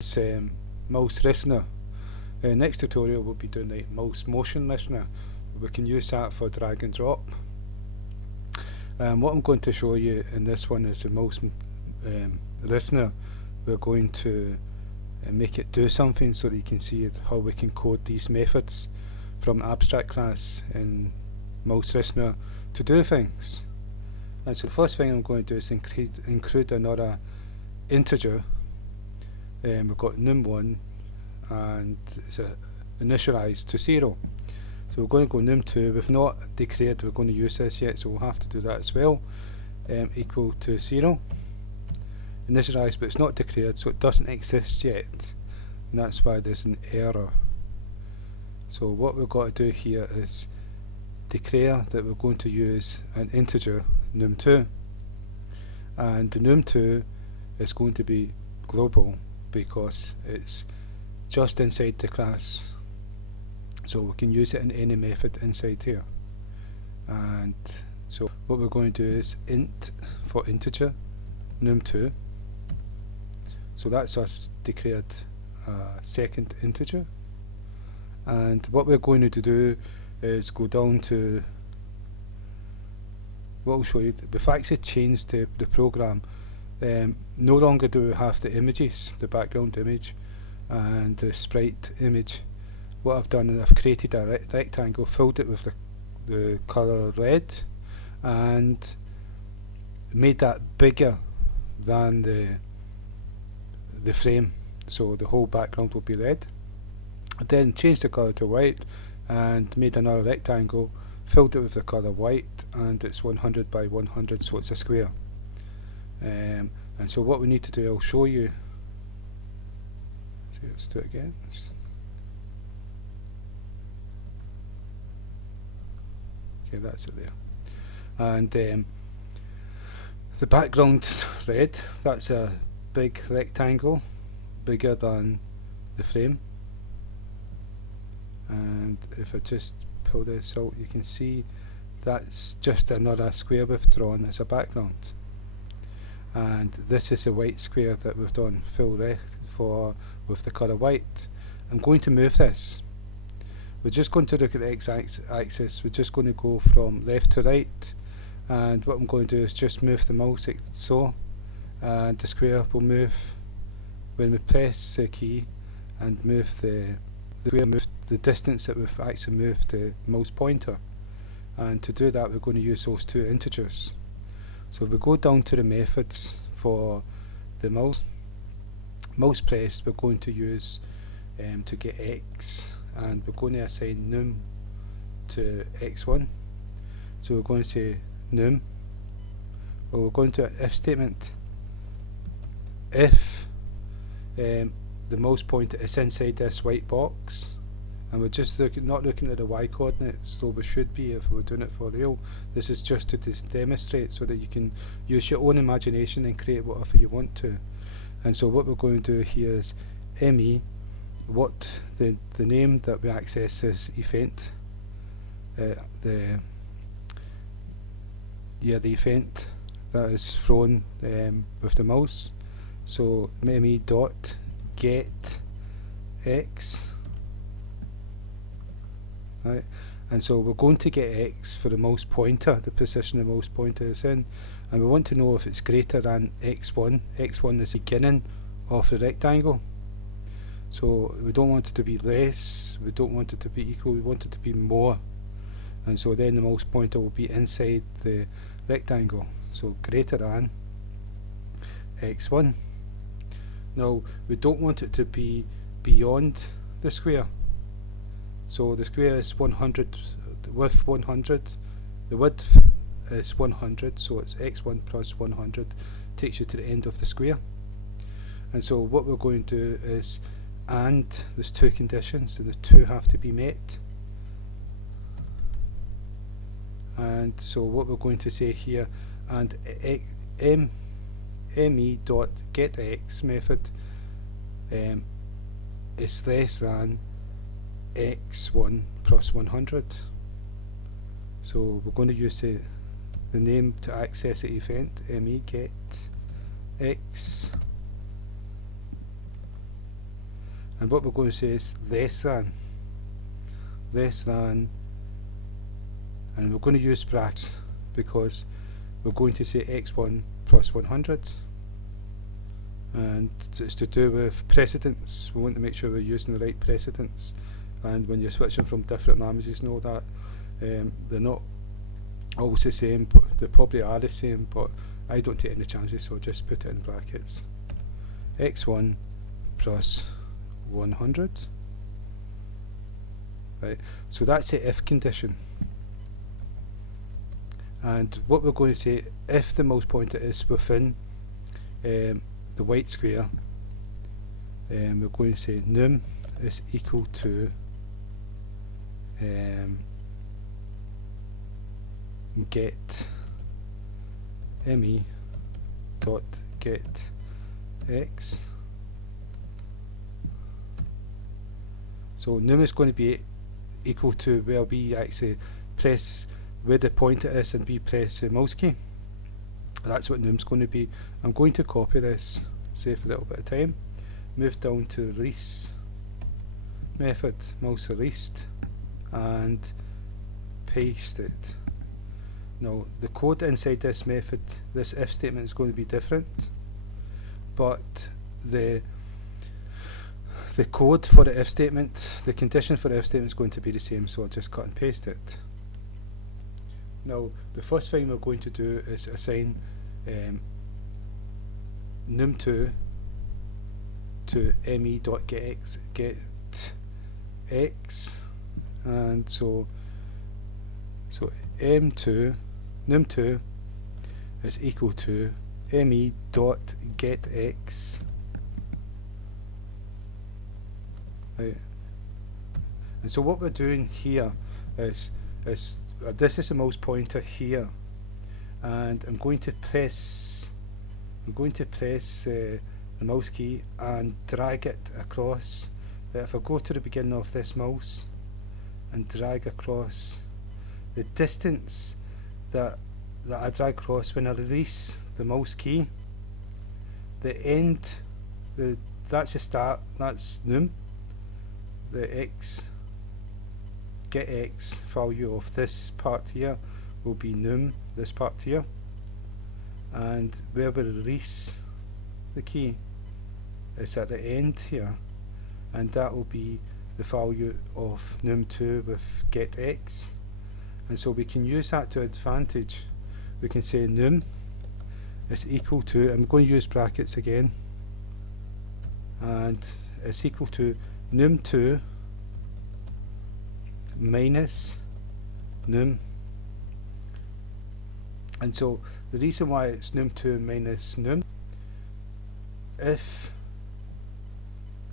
It's MouseListener. Next tutorial we'll be doing the mouse motion listener. We can use that for drag and drop. What I'm going to show you in this one is the mouse listener. We're going to make it do something so that you can see how we can code these methods from abstract class in MouseListener to do things. And so the first thing I'm going to do is include another integer. We've got num1 and it's initialized to 0. So we're going to go num2. We've not declared we're going to use this yet, so we'll have to do that as well. Equal to 0. Initialized, but it's not declared, so it doesn't exist yet. And that's why there's an error. So what we've got to do here is declare that we're going to use an integer num2. And the num2 is going to be global because it's just inside the class, so we can use it in any method inside here. And so what we're going to do is int for integer num2, so that's us declared a second integer. And what we're going to do is go down to what I'll show you. We've actually changed the program. No longer do we have the images, the background image and the sprite image. What I've done is I've created a rectangle, filled it with the colour red and made that bigger than the frame, so the whole background will be red. I then changed the colour to white and made another rectangle, filled it with the colour white, and it's 100 by 100, so it's a square. And so what we need to do, I'll show you. So let's do it again. Okay, that's it there. And the background's red. That's a big rectangle, bigger than the frame. And if I just pull this out, you can see that's just another square we've drawn as a background. And this is a white square that we've done full rect for with the colour white. I'm going to move this. We're just going to look at the x-axis. We're just going to go from left to right, and what I'm going to do is just move the mouse like so, and the square will move when we press the key and move the square, move the distance that we've actually moved the mouse pointer. And to do that, we're going to use those two integers. So if we go down to the methods for the mouse pressed, we're going to use to get x, and we're going to assign num to x1. So we're going to say num, or we're going to an if statement. If the mouse pointer is inside this white box, and we're just not looking at the y coordinates, so we should be if we're doing it for real. This is just to demonstrate so that you can use your own imagination and create whatever you want to. And so what we're going to do here is me, what the name that we access is event, the event that is thrown with the mouse. So me dot get x. Right. And so we're going to get x for the mouse pointer, the position the mouse pointer is in, and we want to know if it's greater than x1. x1 is the beginning of the rectangle, so we don't want it to be less, we don't want it to be equal, we want it to be more. And so then the mouse pointer will be inside the rectangle, so greater than x1. Now we don't want it to be beyond the square. So the square is 100, the width 100, the width is 100, so it's x1 plus 100 takes you to the end of the square. And so what we're going to do is, and there's two conditions, and the two have to be met. And so what we're going to say here, and me dot get x method is less than x1 plus 100. So we're going to use the name to access the event, me get x and what we're going to say is less than, and we're going to use brackets because we're going to say x1 plus 100, and it's to do with precedence. We want to make sure we're using the right precedence, and when you're switching from different languages and all that, they're not always the same, but they probably are the same, but I don't take any chances, so just put it in brackets. x1 plus 100. Right, so that's the if condition. And what we're going to say, if the mouse pointer is within the white square, we're going to say num is equal to get me dot get x. So num is going to be equal to where we actually press where the pointer is and we press the mouse key. That's what num's going to be. I'm going to copy this, save a little bit of time, move down to release method, mouse released, and paste it. Now the code inside this method, this if statement, is going to be different, but the code for the if statement, the condition for the if statement is going to be the same, so I'll just cut and paste it. Now the first thing we're going to do is assign num2 to me.getx, and so num2 is equal to me.getx. Right. And so what we're doing here is this is the mouse pointer here, and I'm going to press the mouse key and drag it across. If I go to the beginning of this mouse and drag across, the distance that I drag across when I release the mouse key, the end, that's the start, that's num. The get x value of this part here will be num, this part here, and where we release the key is at the end here, and that will be the value of num2 with get x. And so we can use that to advantage. We can say num is equal to, I'm going to use brackets again, and it's equal to num2 minus num. And so the reason why it's num2 minus num, if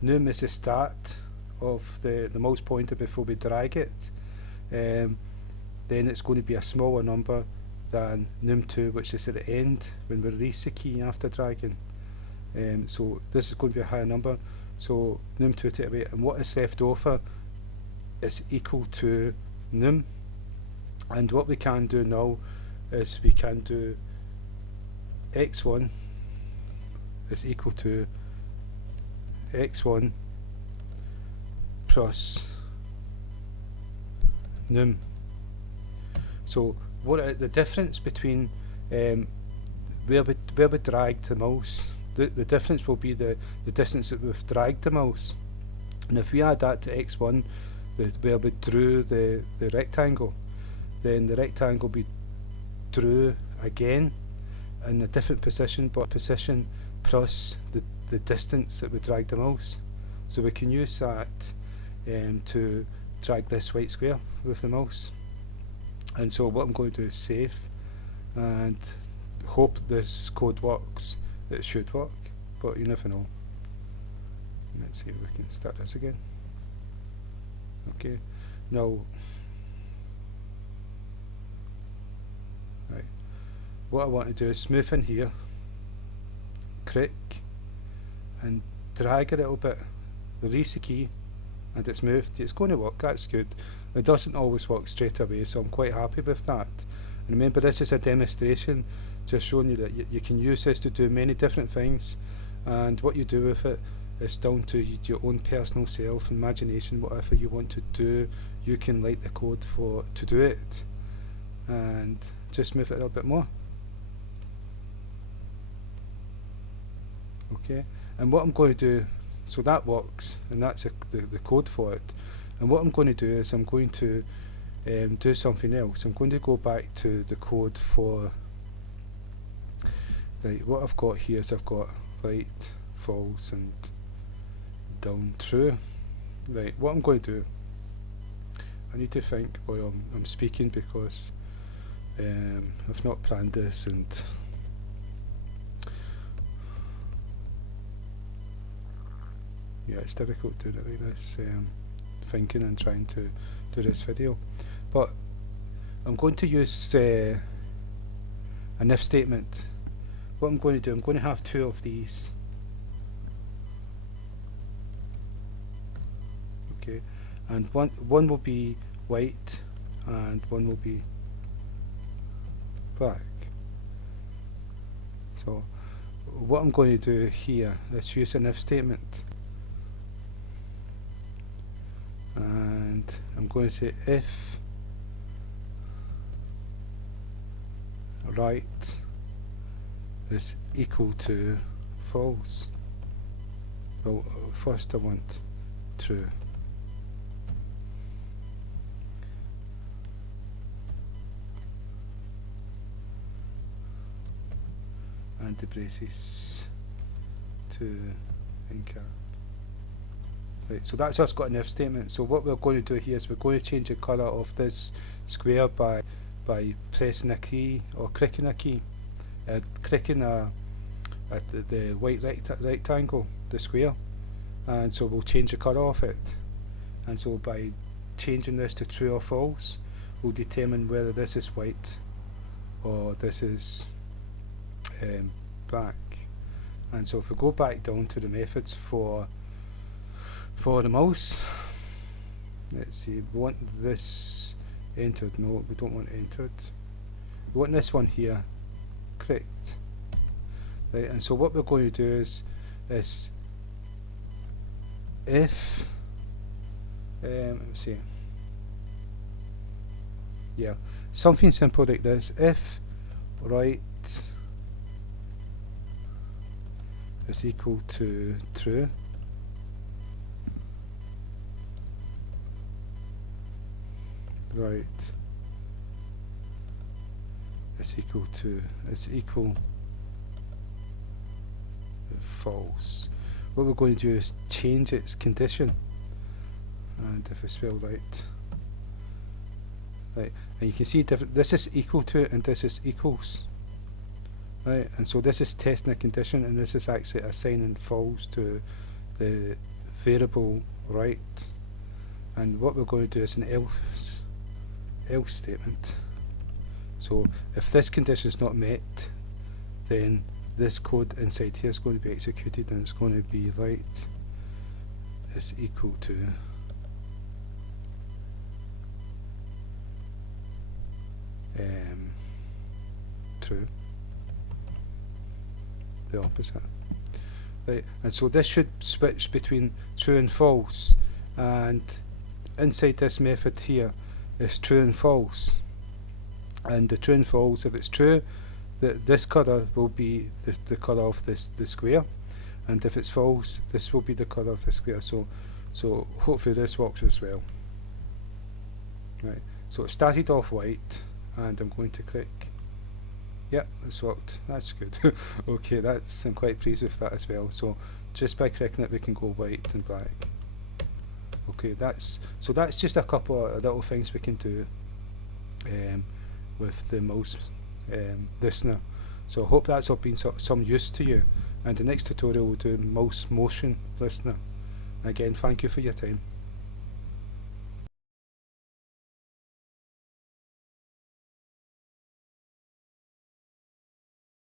num is the start of the mouse pointer before we drag it, then it's going to be a smaller number than num2, which is at the end when we release the key after dragging. So this is going to be a higher number, so num2 take away, and what is left over is equal to num. And what we can do now is we can do x1 is equal to x1 plus num. So what the difference between where we dragged the mouse, the difference will be the distance that we've dragged the mouse, and if we add that to x1, where we drew the rectangle, then the rectangle will be drew again in a different position, but position plus the distance that we dragged the mouse. So we can use that to drag this white square with the mouse. And so what I'm going to do is save and hope this code works. It should work, but you never know. Let's see if we can start this again. Okay, now right, what I want to do is move in here, click and drag a little bit, release the key, and it's moved. It's going to work, that's good. It doesn't always work straight away, so I'm quite happy with that. And remember, this is a demonstration, just showing you that you can use this to do many different things, and what you do with it it's down to your own personal self, imagination, whatever you want to do. You can write the code to do it, and just move it a little bit more. Okay, and what I'm going to do, so that works, and that's the code for it. And what I'm going to do is I'm going to do something else. I'm going to go back to the code for, right, what I've got here is I've got right, false, and down, true. Right, what I'm going to do, I need to think while I'm speaking, because I've not planned this, and yeah, it's difficult doing it like this, thinking and trying to do this video. But I'm going to use an if statement. What I'm going to do, I'm going to have two of these. Okay, and one will be white and one will be black. So what I'm going to do here is use an if statement, and I'm going to say if right is equal to false. Well, first I want true. And the braces to in cap. Right, so that's us got an if statement. So what we're going to do here is we're going to change the colour of this square by pressing a key or clicking a key, clicking at the white rectangle, the square, and so we'll change the colour of it. And so by changing this to true or false, we'll determine whether this is white or this is black. And so if we go back down to the methods for the mouse, let's see, we want this entered. No, we don't want entered. We want this one here correct. Right, and so what we're going to do is if let me see, yeah, something simple like this. If right is equal to true, right is equal to false. What we're going to do is change its condition, and if I spell right, and you can see this is equal to and this is equals, right, and so this is testing a condition, and this is actually assigning false to the variable right. And what we're going to do is an else statement. So if this condition is not met, then this code inside here is going to be executed, and it's going to be right is equal to true, the opposite. Right, and so this should switch between true and false, and inside this method here is true and false. And the true and false, if it's true, this colour will be the colour of the square, and if it's false, this will be the colour of the square. So hopefully this works as well. Right, so it started off white, and I'm going to click. Yep, it's worked. That's good. Okay, I'm quite pleased with that as well. So just by clicking it, we can go white and black. Okay, that's just a couple of little things we can do with the mouse listener. So I hope that's all been some use to you, and the next tutorial we'll do mouse motion listener. Again, thank you for your time.